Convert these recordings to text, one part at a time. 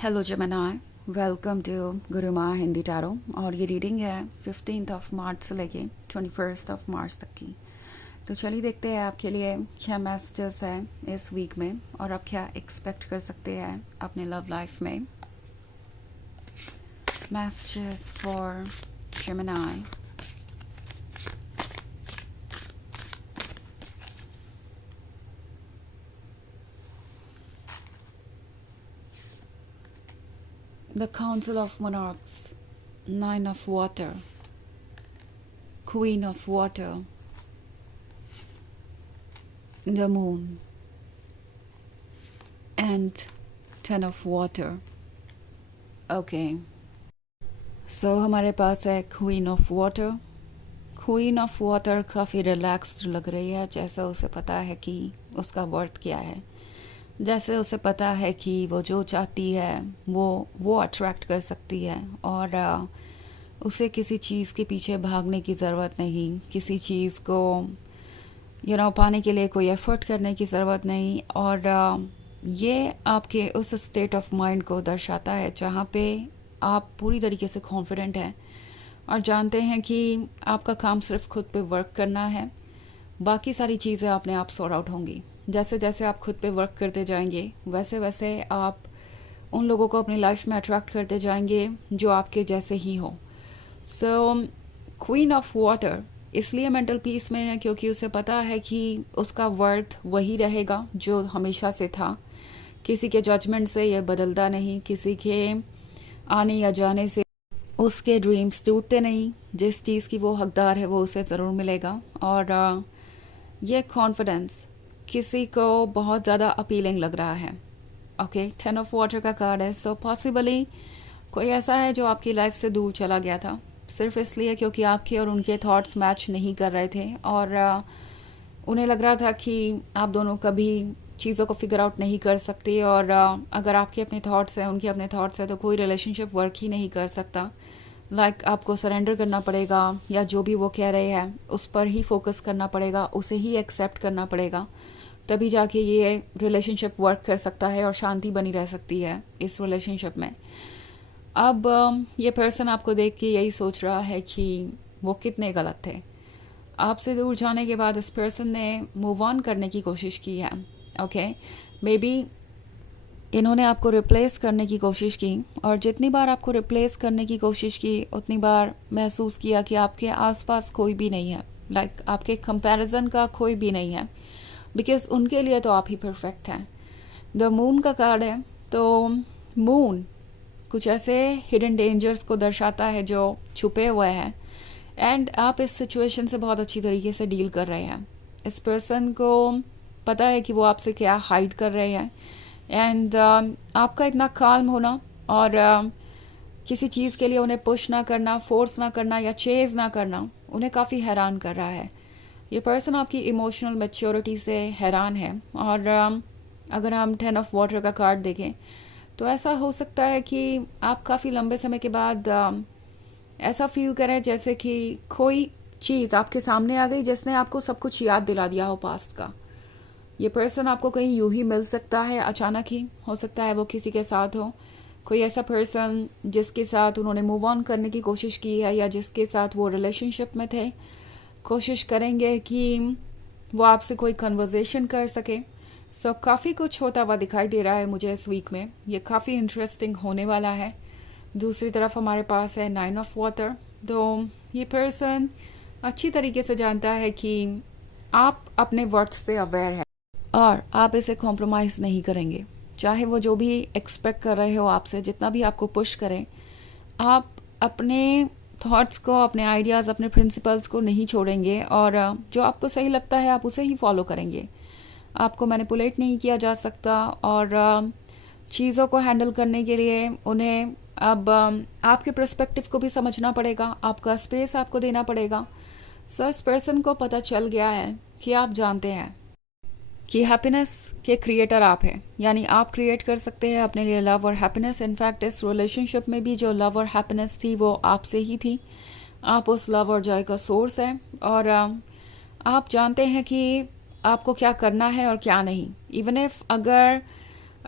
Hello Gemini, welcome to गुरु माँ Hindi tarot. और ये रीडिंग है 15 मार्च से लेके 21 मार्च तक की। तो चलिए देखते हैं आपके लिए क्या मैसेजेस है इस वीक में और आप क्या एक्सपेक्ट कर सकते हैं अपने लव लाइफ में। मैसेजेस फॉर जमनाय। The council of monarchs, 9 of water, Queen of water, the moon and 10 of water. Okay, सो हमारे पास है queen of water. Queen of water काफ़ी रिलैक्स्ड लग रही है, जैसे उसे पता है कि उसका वर्थ क्या है, जैसे उसे पता है कि वो जो चाहती है वो अट्रैक्ट कर सकती है और उसे किसी चीज़ के पीछे भागने की ज़रूरत नहीं, किसी चीज़ को पाने के लिए कोई एफर्ट करने की ज़रूरत नहीं। और ये आपके उस स्टेट ऑफ माइंड को दर्शाता है जहाँ पे आप पूरी तरीके से कॉन्फिडेंट हैं और जानते हैं कि आपका काम सिर्फ खुद पे वर्क करना है, बाकी सारी चीज़ें अपने आप सॉर्ट आउट होंगी। जैसे जैसे आप खुद पे वर्क करते जाएंगे वैसे वैसे आप उन लोगों को अपनी लाइफ में अट्रैक्ट करते जाएंगे जो आपके जैसे ही हो। सो क्वीन ऑफ वाटर इसलिए मेंटल पीस में है क्योंकि उसे पता है कि उसका वर्थ वही रहेगा जो हमेशा से था। किसी के जजमेंट से ये बदलता नहीं, किसी के आने या जाने से उसके ड्रीम्स टूटते नहीं। जिस चीज़ की वो हकदार है वो उसे ज़रूर मिलेगा। और ये कॉन्फिडेंस किसी को बहुत ज़्यादा अपीलिंग लग रहा है। ओके, 10 ऑफ वाटर का कार्ड है। सो पॉसिबली कोई ऐसा है जो आपकी लाइफ से दूर चला गया था सिर्फ इसलिए क्योंकि आपके और उनके थॉट्स मैच नहीं कर रहे थे और उन्हें लग रहा था कि आप दोनों कभी चीज़ों को फिगर आउट नहीं कर सकते। और अगर आपके अपने थॉट्स हैं उनके अपने थॉट्स हैं तो कोई रिलेशनशिप वर्क ही नहीं कर सकता। आपको सरेंडर करना पड़ेगा या जो भी वो कह रहे हैं उस पर ही फोकस करना पड़ेगा, उसे ही एक्सेप्ट करना पड़ेगा, तभी जाके ये रिलेशनशिप वर्क कर सकता है और शांति बनी रह सकती है इस रिलेशनशिप में। अब ये पर्सन आपको देख के यही सोच रहा है कि वो कितने गलत थे। आपसे दूर जाने के बाद इस पर्सन ने मूव ऑन करने की कोशिश की है। ओके, मे बी इन्होंने आपको रिप्लेस करने की कोशिश की और जितनी बार आपको रिप्लेस करने की कोशिश की उतनी बार महसूस किया कि आपके आसपास कोई भी नहीं है, आपके कंपैरिजन का कोई भी नहीं है, बिकॉज उनके लिए तो आप ही परफेक्ट हैं। द मून का कार्ड है, तो मून कुछ ऐसे हिडन डेंजर्स को दर्शाता है जो छुपे हुए हैं एंड आप इस सिचुएशन से बहुत अच्छी तरीके से डील कर रहे हैं। इस पर्सन को पता है कि वो आपसे क्या हाइड कर रहे हैं एंड आपका इतना काल्म होना और किसी चीज़ के लिए उन्हें पुश ना करना, फोर्स ना करना या चेज ना करना उन्हें काफ़ी हैरान कर रहा है। ये पर्सन आपकी इमोशनल मैच्योरिटी से हैरान है। और अगर हम 10 ऑफ वाटर का कार्ड देखें तो ऐसा हो सकता है कि आप काफ़ी लंबे समय के बाद ऐसा फील करें जैसे कि कोई चीज़ आपके सामने आ गई जिसने आपको सब कुछ याद दिला दिया हो पास्ट का। ये पर्सन आपको कहीं यूं ही मिल सकता है, अचानक ही हो सकता है वो किसी के साथ हो, कोई ऐसा पर्सन जिसके साथ उन्होंने मूव ऑन करने की कोशिश की है या जिसके साथ वो रिलेशनशिप में थे, कोशिश करेंगे कि वो आपसे कोई कन्वर्जेशन कर सके। सो काफ़ी कुछ होता हुआ दिखाई दे रहा है मुझे इस वीक में, ये काफ़ी इंटरेस्टिंग होने वाला है। दूसरी तरफ हमारे पास है 9 ऑफ वाटर। तो ये पर्सन अच्छी तरीके से जानता है कि आप अपने वर्थ से अवेयर है और आप इसे कॉम्प्रोमाइज़ नहीं करेंगे। चाहे वो जो भी एक्सपेक्ट कर रहे हो आपसे, जितना भी आपको पुश करें, आप अपने थॉट्स को, अपने आइडियाज़, अपने प्रिंसिपल्स को नहीं छोड़ेंगे और जो आपको सही लगता है आप उसे ही फॉलो करेंगे। आपको मैनिपुलेट नहीं किया जा सकता और चीज़ों को हैंडल करने के लिए उन्हें अब आपके पर्सपेक्टिव को भी समझना पड़ेगा, आपका स्पेस आपको देना पड़ेगा। सो इस पर्सन को पता चल गया है कि आप जानते हैं कि हैप्पीनेस के क्रिएटर आप हैं, यानी आप क्रिएट कर सकते हैं अपने लिए लव और हैप्पीनेस। इनफैक्ट इस रिलेशनशिप में भी जो लव और हैप्पीनेस थी वो आपसे ही थी। आप उस लव और जॉय का सोर्स हैं और आप जानते हैं कि आपको क्या करना है और क्या नहीं। इवन इफ अगर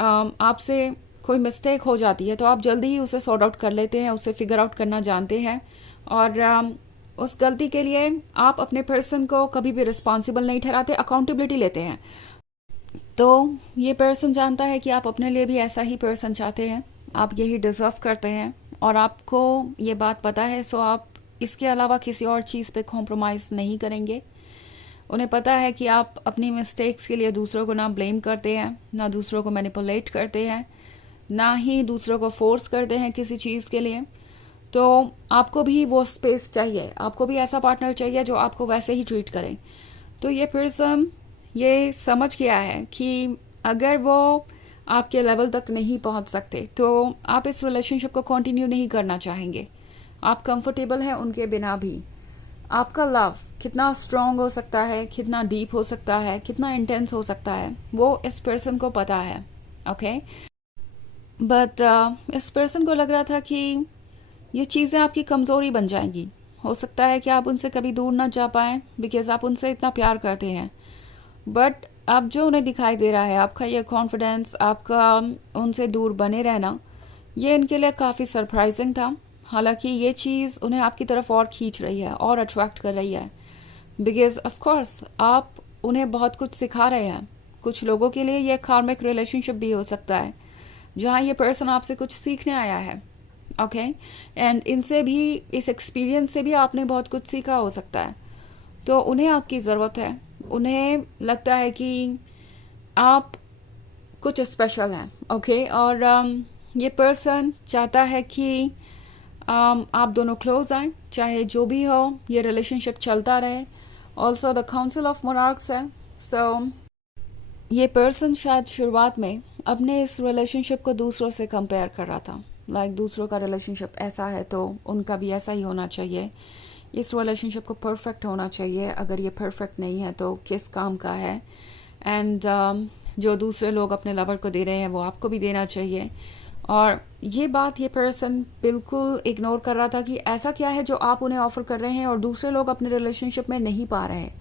आपसे कोई मिस्टेक हो जाती है तो आप जल्दी ही उसे सॉर्ट आउट कर लेते हैं, उसे फिगर आउट करना जानते हैं, और उस गलती के लिए आप अपने पर्सन को कभी भी रिस्पॉन्सिबल नहीं ठहराते, अकाउंटेबिलिटी लेते हैं। तो ये पर्सन जानता है कि आप अपने लिए भी ऐसा ही पर्सन चाहते हैं, आप यही डिज़र्व करते हैं, और आपको ये बात पता है, सो आप इसके अलावा किसी और चीज़ पे कॉम्प्रोमाइज़ नहीं करेंगे। उन्हें पता है कि आप अपनी मिस्टेक्स के लिए दूसरों को ना ब्लेम करते हैं, ना दूसरों को मैनिपुलेट करते हैं, ना ही दूसरों को फोर्स करते हैं किसी चीज़ के लिए। तो आपको भी वो स्पेस चाहिए, आपको भी ऐसा पार्टनर चाहिए जो आपको वैसे ही ट्रीट करे। तो ये पर्सन ये समझ गया है कि अगर वो आपके लेवल तक नहीं पहुंच सकते तो आप इस रिलेशनशिप को कंटिन्यू नहीं करना चाहेंगे, आप कंफर्टेबल हैं उनके बिना भी। आपका लव कितना स्ट्रॉन्ग हो सकता है, कितना डीप हो सकता है, कितना इंटेंस हो सकता है, वो इस पर्सन को पता है। ओके, बट इस पर्सन को लग रहा था कि ये चीज़ें आपकी कमज़ोरी बन जाएंगी। हो सकता है कि आप उनसे कभी दूर ना जा पाएँ बिकॉज़ आप उनसे इतना प्यार करते हैं। बट अब जो उन्हें दिखाई दे रहा है, आपका ये कॉन्फिडेंस, आपका उनसे दूर बने रहना, ये इनके लिए काफ़ी सरप्राइजिंग था। हालांकि ये चीज़ उन्हें आपकी तरफ और खींच रही है और अट्रैक्ट कर रही है, बिकॉज ऑफ कोर्स आप उन्हें बहुत कुछ सिखा रहे हैं। कुछ लोगों के लिए ये कार्मिक रिलेशनशिप भी हो सकता है जहाँ ये पर्सन आपसे कुछ सीखने आया है। ओके, एंड इनसे भी, इस एक्सपीरियंस से भी आपने बहुत कुछ सीखा हो सकता है। तो उन्हें आपकी ज़रूरत है, उन्हें लगता है कि आप कुछ स्पेशल हैं। ओके, और ये पर्सन चाहता है कि आप दोनों क्लोज आएँ, चाहे जो भी हो, ये रिलेशनशिप चलता रहे। Also the council of monarchs है। सो ये पर्सन शायद शुरुआत में अपने इस रिलेशनशिप को दूसरों से कंपेयर कर रहा था, लाइक दूसरों का रिलेशनशिप ऐसा है तो उनका भी ऐसा ही होना चाहिए, इस रिलेशनशिप को परफेक्ट होना चाहिए, अगर ये परफेक्ट नहीं है तो किस काम का है। एंड जो दूसरे लोग अपने लवर को दे रहे हैं वो आपको भी देना चाहिए। और ये बात ये पर्सन बिल्कुल इग्नोर कर रहा था कि ऐसा क्या है जो आप उन्हें ऑफर कर रहे हैं और दूसरे लोग अपने रिलेशनशिप में नहीं पा रहे हैं।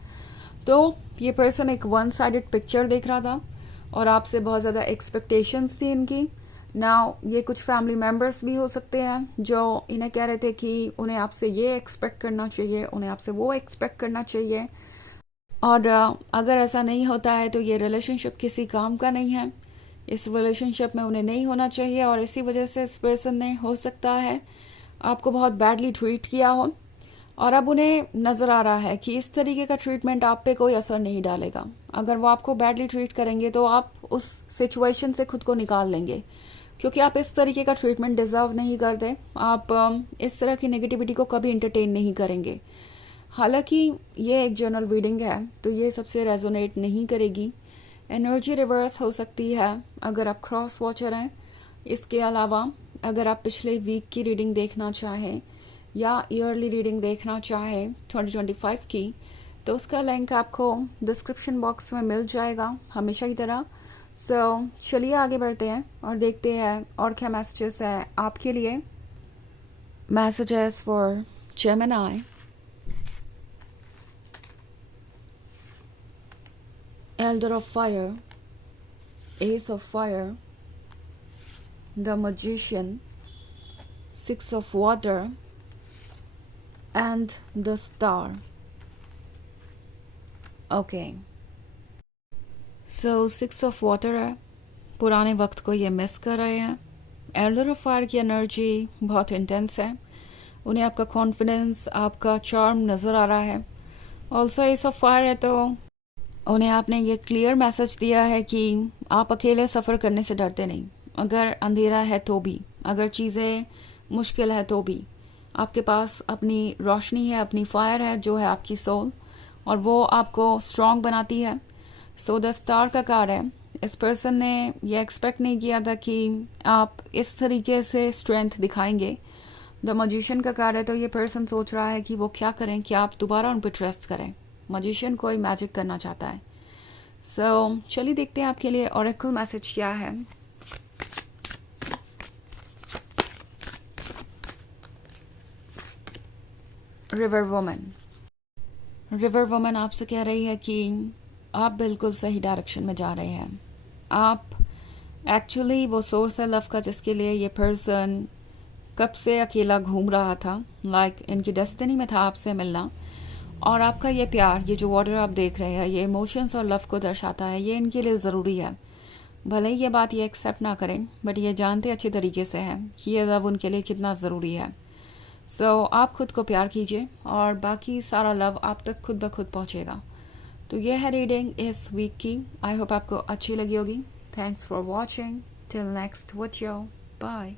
तो ये पर्सन एक वन साइडेड पिक्चर देख रहा था और आपसे बहुत ज़्यादा एक्सपेक्टेशंस थी इनकी। नाउ ये कुछ फैमिली मेम्बर्स भी हो सकते हैं जो इन्हें कह रहे थे कि उन्हें आपसे ये एक्सपेक्ट करना चाहिए, उन्हें आपसे वो एक्सपेक्ट करना चाहिए, और अगर ऐसा नहीं होता है तो ये रिलेशनशिप किसी काम का नहीं है, इस रिलेशनशिप में उन्हें नहीं होना चाहिए। और इसी वजह से इस पर्सन ने, हो सकता है, आपको बहुत बैडली ट्रीट किया हो, और अब उन्हें नज़र आ रहा है कि इस तरीके का ट्रीटमेंट आप पे कोई असर नहीं डालेगा। अगर वो आपको बैडली ट्रीट करेंगे तो आप उस सिचुएशन से खुद को निकाल लेंगे, क्योंकि आप इस तरीके का ट्रीटमेंट डिज़र्व नहीं करते। आप इस तरह की नेगेटिविटी को कभी इंटरटेन नहीं करेंगे। हालांकि ये एक जनरल रीडिंग है तो ये सबसे रेजोनेट नहीं करेगी, एनर्जी रिवर्स हो सकती है अगर आप क्रॉस वॉचर हैं। इसके अलावा अगर आप पिछले वीक की रीडिंग देखना चाहें या ईयरली रीडिंग देखना चाहें 2025 की, तो उसका लिंक आपको डिस्क्रिप्शन बॉक्स में मिल जाएगा हमेशा की तरह। सो चलिए आगे बढ़ते हैं और देखते हैं और क्या मैसेजेस है आपके लिए। Messages for Gemini. Elder of Fire, Ace of Fire, the Magician, Six of Water, and the Star. Okay. So Six of Water है, पुराने वक्त को ये मिस कर रहे हैं। Elder of Fire की एनर्जी बहुत इंटेंस है, उन्हें आपका कॉन्फिडेंस, आपका चार्म नज़र आ रहा है। ऑल्सो एस ऑफ फायर है तो उन्हें आपने ये क्लियर मैसेज दिया है कि आप अकेले सफ़र करने से डरते नहीं, अगर अंधेरा है तो भी, अगर चीज़ें मुश्किल है तो भी आपके पास अपनी रोशनी है, अपनी फायर है जो है आपकी सोल, और वो आपको स्ट्रॉन्ग बनाती है। सो द स्टार का कार्ड है। इस पर्सन ने ये एक्सपेक्ट नहीं किया था कि आप इस तरीके से स्ट्रेंथ दिखाएंगे। द मजिशियन का कार्ड है तो ये पर्सन सोच रहा है कि वो क्या करें कि आप दोबारा उन पर ट्रस्ट करें। मजिशियन कोई मैजिक करना चाहता है। सो चलिए देखते हैं आपके लिए ऑरेकल मैसेज क्या है। River woman. रिवर वुमन आपसे कह रही है कि आप बिल्कुल सही डायरेक्शन में जा रहे हैं। आप एक्चुअली वो सोर्स है लव का जिसके लिए ये पर्सन कब से अकेला घूम रहा था, लाइक इनकी डेस्टिनी में था आपसे मिलना। और आपका ये प्यार, ये जो वाटर आप देख रहे हैं, ये इमोशंस और लव को दर्शाता है, ये इनके लिए ज़रूरी है। भले ही ये बात ये एक्सेप्ट ना करें, बट ये जानते अच्छे तरीके से हैं कि ये लव उनके लिए कितना ज़रूरी है। सो आप खुद को प्यार कीजिए और बाकी सारा लव आप तक खुद ब खुद पहुँचेगा। तो ये है रीडिंग इस वीक की। आई होप आपको अच्छी लगी होगी। Thanks for watching. Till next video, bye.